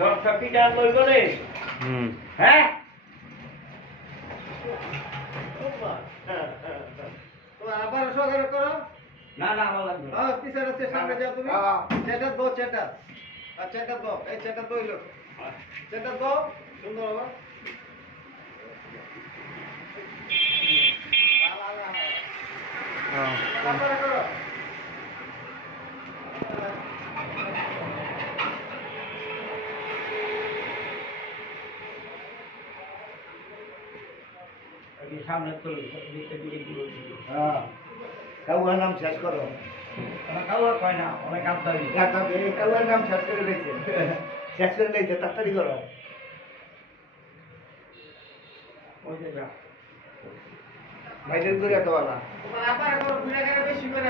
দশটা পিঠা লইব রে। হ্যাঁ আবার সহকারে করো। না না ভালো লাগবে না। পিছনে হচ্ছে সামনে যাও তুমি। চেটার দো চেটার। আর চেটার দো এই চেটার দইল। চেটার দো সুন্দর হবে। আবার করো। এই সামনে তো হ্যাঁ কাউয়ার নাম শেষ করো। আমার খাওয়া কয় না অনেক আবদারি। কাউয়ার নাম শেষ করে দিয়েছে। শেষ করে দিয়েছে তাড়াতাড়ি করো। ওই যে যা। ভাইদের করে এত বলা। আবার বেশি করে